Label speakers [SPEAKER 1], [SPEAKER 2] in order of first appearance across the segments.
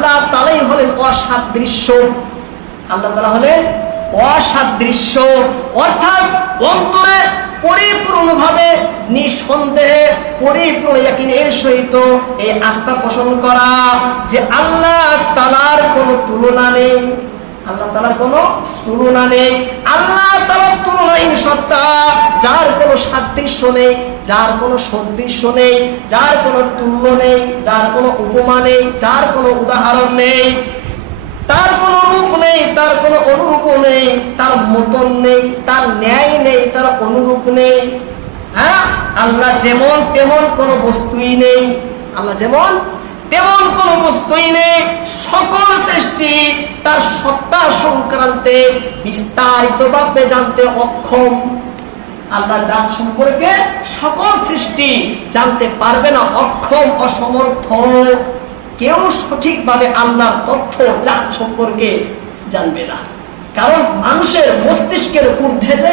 [SPEAKER 1] আল্লাহ তালাই হলেন অসাদৃশ্য। আল্লাহ তালা হলেন অসাদৃশ্য। অর্থাৎ অন্তরে পরিপূর্ণভাবে নিঃসন্দেহে, পরিপূর্ণ এর সহিত এই আস্থা পোষণ করা যে আল্লাহ তালার কোনো তুলনা নেই। আল্লাহ তালার কোনো তুলনা নেই, আল্লাহ তালার তুলনাহীন সত্তা। যার কোনো সাদৃশ্য নেই, যার কোনো সদৃশ্য নেই, যার কোনো তুল্য নেই, যার কোনো উপমা নেই, যার কোনো উদাহরণ নেই, তার কোনো রূপ নেই, তার কোনো অনুরূপ নেই, তার মতন নেই, তার ন্যায় নেই, তার অনুরূপ নেই। হ্যাঁ? আল্লাহ যেমন তেমন কোনো বস্তুই নেই। আল্লাহ যেমন তেমন কোনো বস্তুই নেই সকল সৃষ্টি তার সত্তা সংক্রান্তে বিস্তারিত ভাবে জানতে অক্ষম। আল্লাহ যার সম্পর্কে সকল সৃষ্টি জানতে পারবে না, অক্ষম, অসমর্থ। কেউ সঠিকভাবে আল্লাহর তথ্য যার সম্পর্কে জানবে না। কারণ মানুষের মস্তিষ্কের ঊর্ধ্বে যে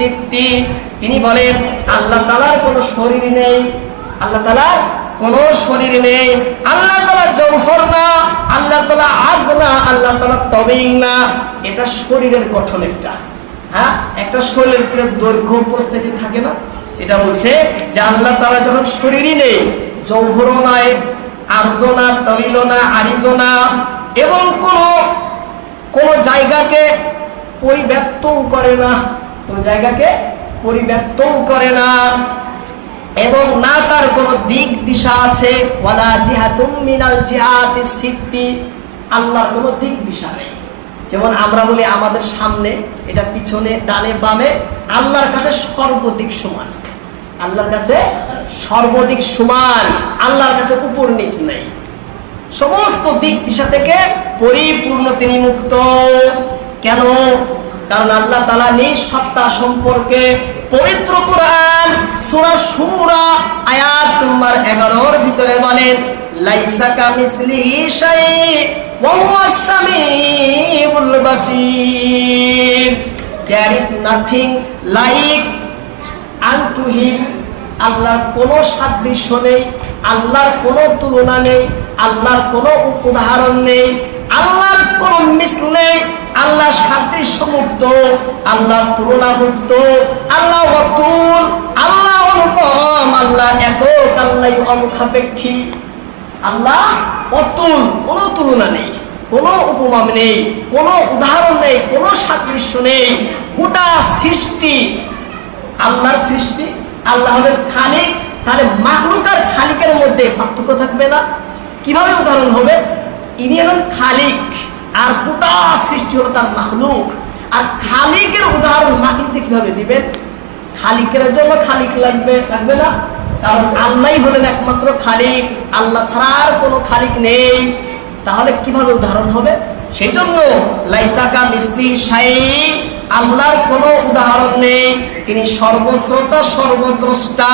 [SPEAKER 1] সিত্তি তিনি বলেন, আল্লাহ তালার কোনো শরীর নেই, আল্লাহ তালার কোনো শরীর নেই। আল্লাহ তালা জওহর না, আল্লাহ তালা আজ না, আল্লাহ তালা তবিং না। এটা শরীরের গঠন একটা। হ্যাঁ একটা শরীরের ভিতরে দৈর্ঘ্য প্রস্তুতি থাকে না। এটা বলছে যে আল্লাহ তালা যখন শরীরই নেই জৌহরও নাই আর্জনা তবিলনা আরিজনা এবং কোন কোন জায়গাকে পরিব্যাপ্তও করে না। কোন জায়গাকে পরিব্যাপ্তও করে না। এবং না তার কোনো দিক, দিশা আছে। ওয়ালা জিহাতুম মিনাল জিহাতি সিদ্ধি আল্লাহর কোনো দিক, দিশা নেই। যেমন আমরা বলি আমাদের সামনে, এটা পিছনে, ডানে, বামে, আল্লাহর কাছে সর্বদিক সমান। আল্লাহর কাছে সর্বদিক সমান। আল্লাহর কাছে উপর নিচ নেই। সমস্ত দিক, দিশা থেকে পরিপূর্ণ তিনি মুক্ত। কেন? কারণ আল্লাহ তালা নিজ সত্তা সম্পর্কে পবিত্র কোরআন সুরা সুরা আয়াত নম্বর এগারোর ভিতরে বলেন, লাইসা কামিসলিহি শাই ওয়া হুয়াস সামিউল বাসীর। There is nothing like unto him আল্লাহর কোনো সাদৃশ্য নেই, আল্লাহর কোনো তুলনা নেই, আল্লাহর কোনো উদাহরণ নেই, আল্লাহর কোনো মিশ্র নেই আল্লাহ সাদৃশ্য মুক্ত আল্লাহ তুলনা মুক্ত, আল্লাহ অতুল, আল্লাহ অনুপম, আল্লাহ একক, আল্লাহ অমুখাপেক্ষী আল্লাহ অতুল, কোনো তুলনা নেই, কোনো উপমা নেই, কোনো উদাহরণ নেই, কোনো সাদৃশ্য নেই, গোটা সৃষ্টি আল্লাহর সৃষ্টি, আল্লাহ হলেন খালিক, তাহলে মাহলুক আর খালিকের মধ্যে পার্থক্য থাকবে না। কীভাবে উদাহরণ হবে? ইনি হলেন খালিক, আর গোটা সৃষ্টি হলো তার মাহলুক আর খালিকের উদাহরণ মাহলুকে কীভাবে দিবেন? খালিকের জন্য খালিক লাগবে লাগবে না? কারণ আল্লাহ হলেন একমাত্র খালিক। আল্লাহ ছাড়া আর কোনো খালিক নেই। তাহলে কীভাবে উদাহরণ হবে? সেই জন্য লাইসাকা মিস্তি সাই আল্লাহর কোনো উদাহরণ নেই। তিনি সর্বশ্রোতা সর্বদ্রষ্টা।